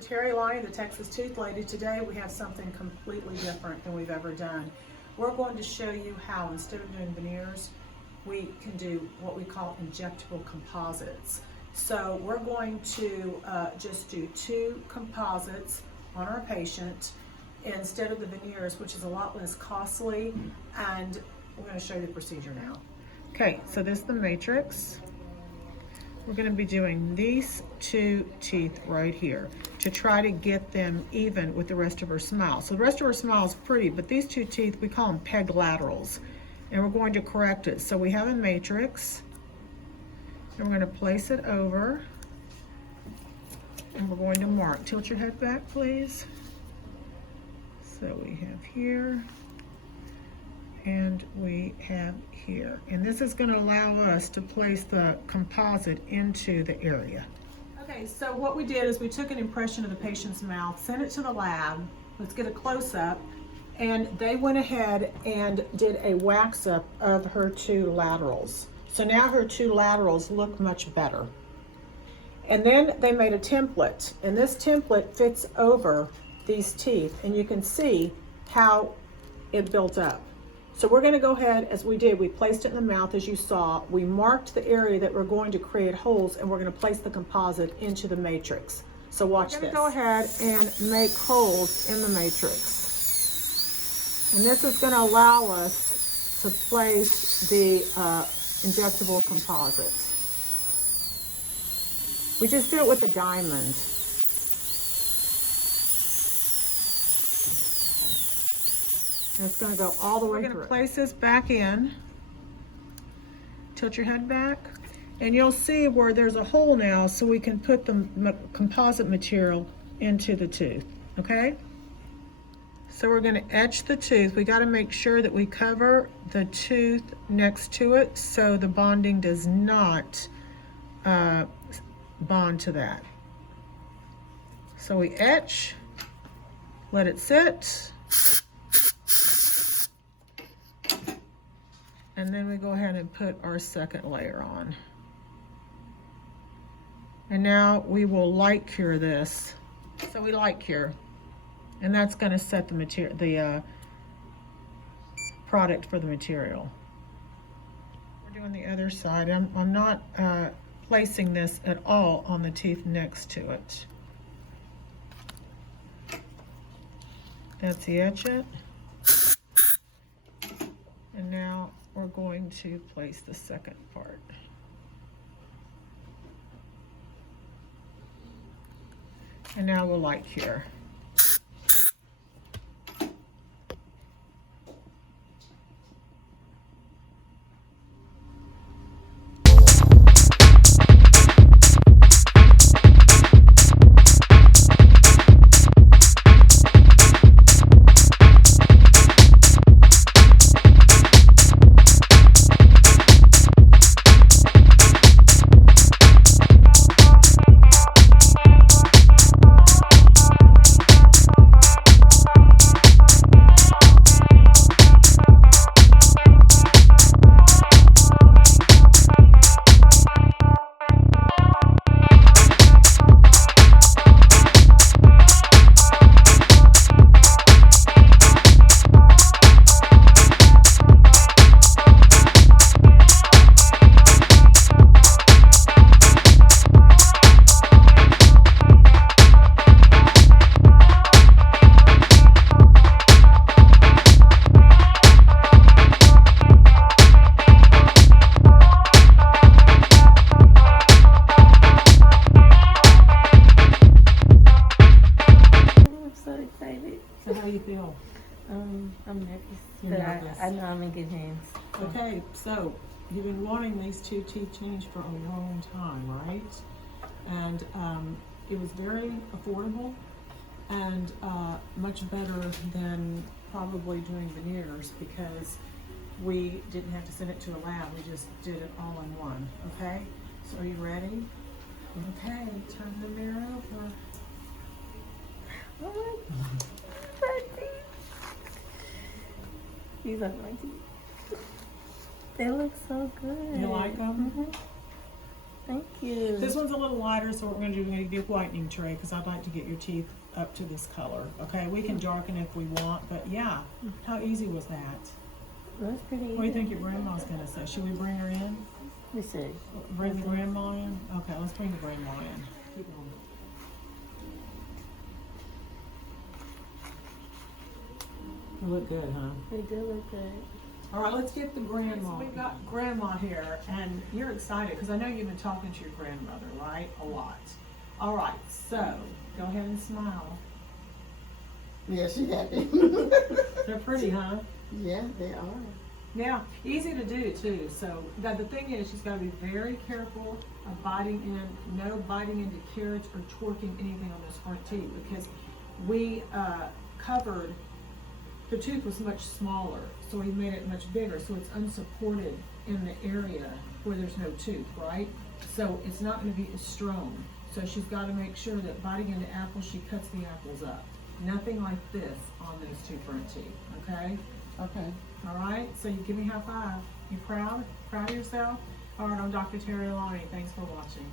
Terri Alani, the Texas Tooth Lady. Today we have something completely different than we've ever done. We're going to show you how, instead of doing veneers, we can do what we call injectable composites. So we're going to just do 2 composites on our patient instead of the veneers, which is a lot less costly, and we're going to show you the procedure now. Okay, so this is the matrix. We're going to be doing these 2 teeth right here to try to get them even with the rest of her smile. So the rest of her smile is pretty, but these 2 teeth, we call them peg laterals, and we're going to correct it. So we have a matrix, and we're going to place it over, and we're going to mark. Tilt your head back, please. So we have here, and we have here. And this is going to allow us to place the composite into the area. Okay, so what we did is we took an impression of the patient's mouth, sent it to the lab. Let's get a close-up. And they went ahead and did a wax-up of her 2 laterals. So now her 2 laterals look much better. And then they made a template, and this template fits over these teeth, and you can see how it built up. So we're going to go ahead, as we did, we placed it in the mouth as you saw. We marked the area that we're going to create holes, and we're going to place the composite into the matrix. So watch this. We're going to go ahead and make holes in the matrix. And this is going to allow us to place the injectable composite. We just do it with a diamond. And it's going to go all the way through. We're going to place this back in. Tilt your head back. And you'll see where there's a hole now, so we can put the composite material into the tooth. Okay? So we're going to etch the tooth. We got to make sure that we cover the tooth next to it so the bonding does not bond to that. So we etch, let it sit, and then we go ahead and put our second layer on. And now we will light cure this. So we light cure, and that's going to set the material, the product for the material. We're doing the other side. I'm not placing this at all on the teeth next to it. That's the etch it. And now we're going to place the second part. And now we'll light cure. How do you feel? I'm nervous, but I know I'm in good hands. Okay, so you've been wanting these 2 teeth changed for a long time, right? And it was very affordable and much better than probably doing veneers, because we didn't have to send it to a lab. We just did it all in one. Okay, so are you ready? Okay, turn the mirror over. These are my teeth. They look so good. You like them? Mm-hmm. Thank you. This one's a little lighter, so what we're gonna do, we're gonna do a whitening tray, because I'd like to get your teeth up to this color. Okay, we can darken if we want, but yeah, how easy was that? That's pretty easy. What do you think your grandma's gonna say? Should we bring her in? Let me see. Bring the grandma in? Okay, let's bring the grandma in. Keep going. You look good, huh? They do look good. All right, let's get the grandma. We've got grandma here, and you're excited because I know you've been talking to your grandmother, right? A lot. All right, so go ahead and smile. Yeah, she happy. They're pretty, huh? Yeah, they are. Yeah, easy to do too. So the thing is, she's got to be very careful of biting in, no biting into carrots or torquing anything on those front teeth, because we covered. The tooth was much smaller, so we made it much bigger, so it's unsupported in the area where there's no tooth, right? So it's not going to be as strong. So she's got to make sure that biting into apples, she cuts the apples up. Nothing like this on those two front teeth, okay? Okay. All right, so you give me a high five. You proud? Proud of yourself? All right, I'm Dr. Terri Alani. Thanks for watching.